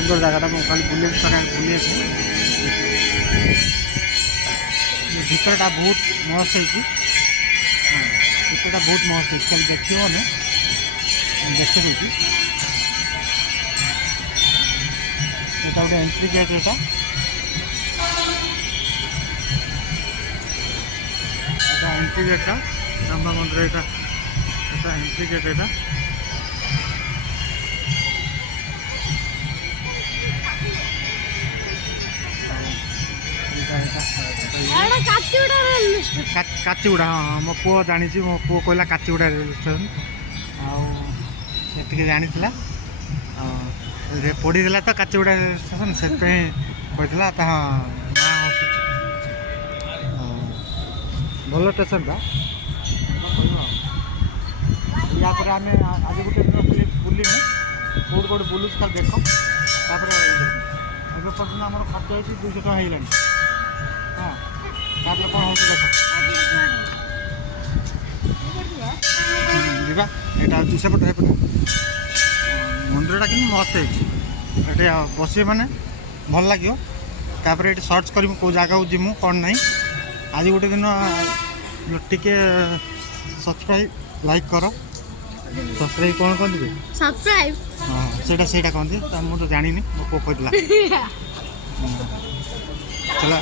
सुंदर जगह खाली बुले बुले भितरटा बहुत मस्त है भितरटा बहुत मस्त है खाली देखिए ना देखे दूसरी यहाँ गोटे एंट्री गेट यहाँ एंट्री गेटा रामा मंदिर यहाँ एंट्री गेट यहाँ काचीगुड़ा हाँ मो पुओ जानी मो पुओ कहला काचीगुड़ा रेलवे स्टेशन आगे जानी पढ़ीला तो काचीगुड़ा रेलवे स्टेशन से कहला हाँ भल स्टेशन था या आम आज गोटे दिन बुलू कौट कौट बुलू खाली देख एवं पर्यटन आम खर्च हो 200 टका हो हाँ तापर कौन हो देख जीवा यहाँ सेपटे सेपटे मंदिरटा कि मस्त है बस मैंने भल लगे तापर ये सर्च कर कौ जगह जीमु कौन ना आज गोटे दिन टिके सब्सक्राइब लाइक कर सब्सक्राइब कौन कहते सब्सक्राइब हाँ सेटा कहते मुझे तो जानी मो पो कहला चला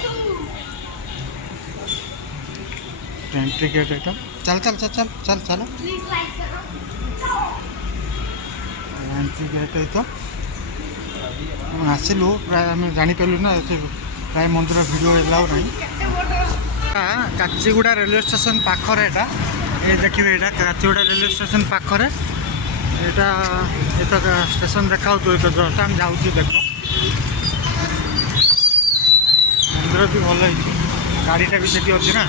एंट्री गेट এটা चल चल चल चल चल चल एंट्री गेट तो आसिलु प्राय आम जापरू ना प्राय मंदिर भिडियो एलाउ ना काचीगुड़ा रेलवे स्टेशन पाखरे एटा ये देखिए यहाँ काचीगुड़ा रेलवे स्टेशन पाखरे यहाँ स्टेशन देखा जस्ट आम जाऊँ देख मंदिर भी भल गाड़ीटा भी सेठी अच्छी ना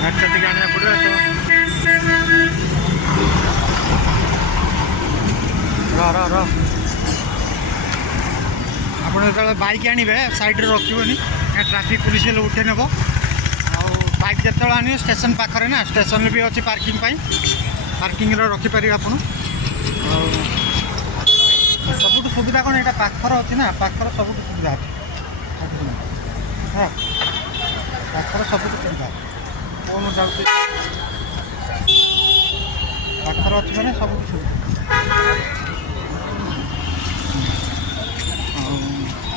गाड़ीटा टी आने पड़े तो आप जो बैक आने साइड रखी ट्राफिक पुलिस उठे नब बाइक जो आने स्टेशन पाखरे ना स्टेशन भी अच्छी पार्किंग रखिपारे आप सब सुविधा कौन यहाँ पाखर अच्छी ना पाखर सब सुविधा हाँ पाखर सब सुविधा कौन जाऊँ पाखर अच्छी मैंने सब सुविधा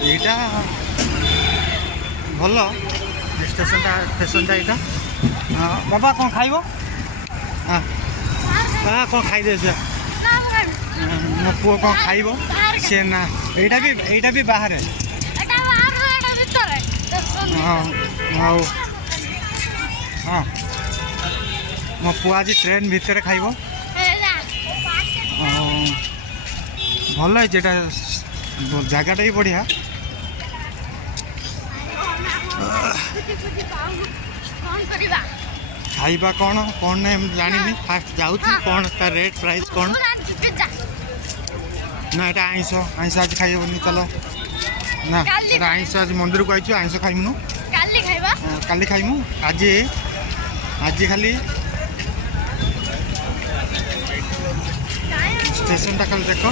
यहाँ भल स्टेशन यहाँ बाबा कौन खाइब हाँ कौन खाईदे मो पुओ कौन खाइब सी ना यहाँ भी बाहर हाँ ହଁ ମୋ ପୁଅ ଆଜି ଟ୍ରେନ୍ ଭିତରେ ଖାଇବ। ଭଲ ହେଇଛି ଏଇଟା, ଜାଗାଟା ବି ବଢ଼ିଆ। ଖାଇବା କ'ଣ କ'ଣ ନାହିଁ ମୁଁ ଜାଣିନି, ଫାଷ୍ଟ ଯାଉଛି କ'ଣ ତା ରେଟ୍ ପ୍ରାଇସ୍ କ'ଣ। ନା ଏଇଟା ଆଇଁଷ ଆଜି ଖାଇବନି, ଚାଲ। ନା ଏଇଟା ଆଇଁଷ, ଆଜି ମନ୍ଦିରକୁ ଆଇଛୁ ଆଇଁଷ ଖାଇମୁନୁ, କାଲି ଖାଇମୁ। ଆଜି ଖାଲି ଷ୍ଟେସନଟା ଖାଲି ଦେଖ,